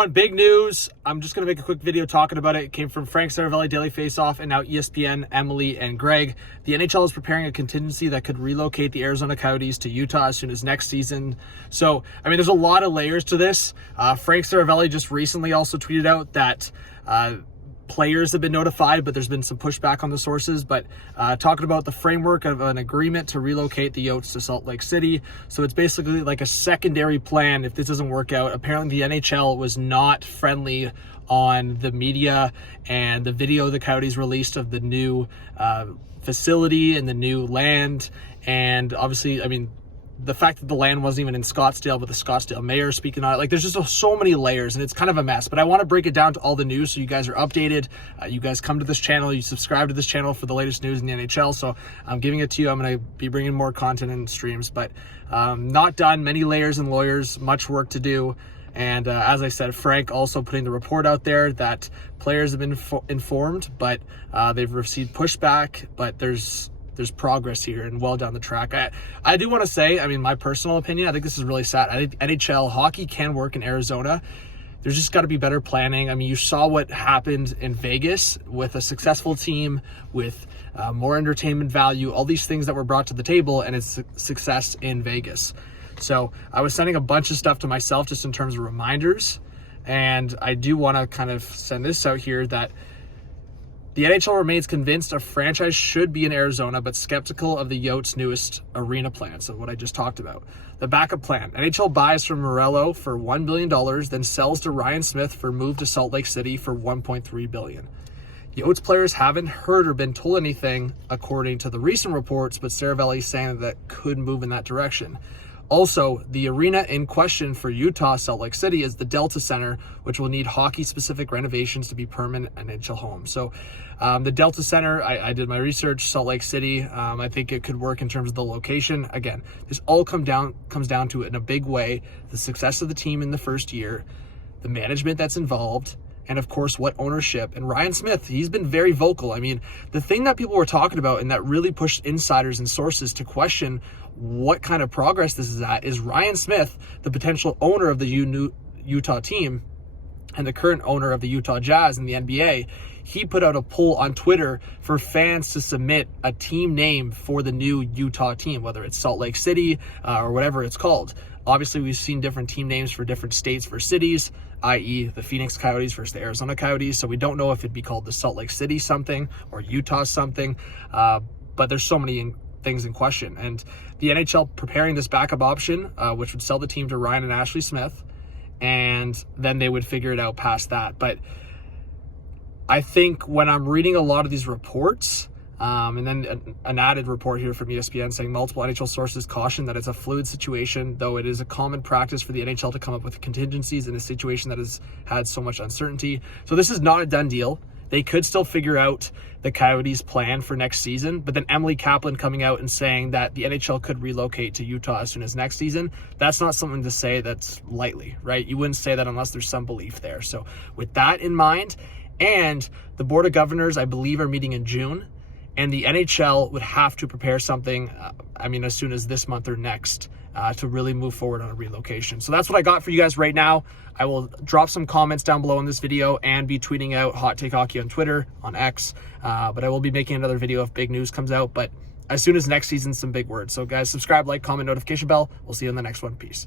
On big news, I'm just going to make a quick video talking about it. It came from Frank Saravelli, Daily Faceoff, and now ESPN, Emily, and Greg. The NHL is preparing a contingency that could relocate the Arizona Coyotes to Utah as soon as next season. So, I mean, there's a lot of layers to this. Frank Saravelli just recently also tweeted out that players have been notified, but there's been some pushback on the sources. But talking about the framework of an agreement to relocate the Yotes to Salt Lake City. So it's basically like a secondary plan if this doesn't work out. Apparently the NHL was not friendly on the media and the video the Coyotes released of the new facility and the new land. And obviously, I mean, the fact that the land wasn't even in Scottsdale, but the Scottsdale mayor speaking on it, like there's just so many layers and it's kind of a mess. But I want to break it down to all the news so you guys are updated. You guys come to this channel, you subscribe to this channel for the latest news in the NHL. So I'm giving it to you. I'm going to be bringing more content and streams, but not done. Many layers and lawyers, much work to do. And as I said, Frank also putting the report out there that players have been informed, but they've received pushback, but there's progress here and well down the track. I do want to say, I mean, my personal opinion, I think this is really sad. I think NHL hockey can work in Arizona. There's just got to be better planning. I mean, you saw what happened in Vegas with a successful team, with more entertainment value, all these things that were brought to the table, and it's success in Vegas. So I was sending a bunch of stuff to myself just in terms of reminders. And I do want to kind of send this out here that the NHL remains convinced a franchise should be in Arizona, but skeptical of the Yotes' newest arena plan, so what I just talked about. The backup plan: NHL buys from Morello for $1 billion, then sells to Ryan Smith for move to Salt Lake City for $1.3 billion. Yotes players haven't heard or been told anything, according to the recent reports, but Saravelli saying that could move in that direction. Also, the arena in question for Utah, Salt Lake City, is the Delta Center, which will need hockey-specific renovations to be permanent NHL home. So the Delta Center, I did my research, Salt Lake City, I think it could work in terms of the location. Again, this all comes down to, in a big way, the success of the team in the first year, the management that's involved, and of course, what ownership. And Ryan Smith, he's been very vocal. I mean, the thing that people were talking about and that really pushed insiders and sources to question what kind of progress this is at is Ryan Smith, the potential owner of the Utah team and the current owner of the Utah Jazz in the NBA. He put out a poll on Twitter for fans to submit a team name for the new Utah team, whether it's Salt Lake City or whatever it's called. Obviously, we've seen different team names for different states for cities, i.e. the Phoenix Coyotes versus the Arizona Coyotes. So we don't know if it'd be called the Salt Lake City something or Utah something, but there's so many things in question. And the NHL preparing this backup option, which would sell the team to Ryan and Ashley Smith, and then they would figure it out past that. But I think when I'm reading a lot of these reports, and then an added report here from ESPN saying multiple NHL sources caution that it's a fluid situation, though it is a common practice for the NHL to come up with contingencies in a situation that has had so much uncertainty. So this is not a done deal. They could still figure out the Coyotes' plan for next season, but then Emily Kaplan coming out and saying that the NHL could relocate to Utah as soon as next season, that's not something to say that's lightly, right? You wouldn't say that unless there's some belief there. So with that in mind, and the Board of Governors, I believe, are meeting in June, and the NHL would have to prepare something, as soon as this month or next, to really move forward on a relocation. So that's what I got for you guys right now. I will drop some comments down below in this video and be tweeting out Hot Take Hockey on Twitter, on X, but I will be making another video if big news comes out. But as soon as next season, some big words. So guys, subscribe, like, comment, notification bell. We'll see you in the next one. Peace.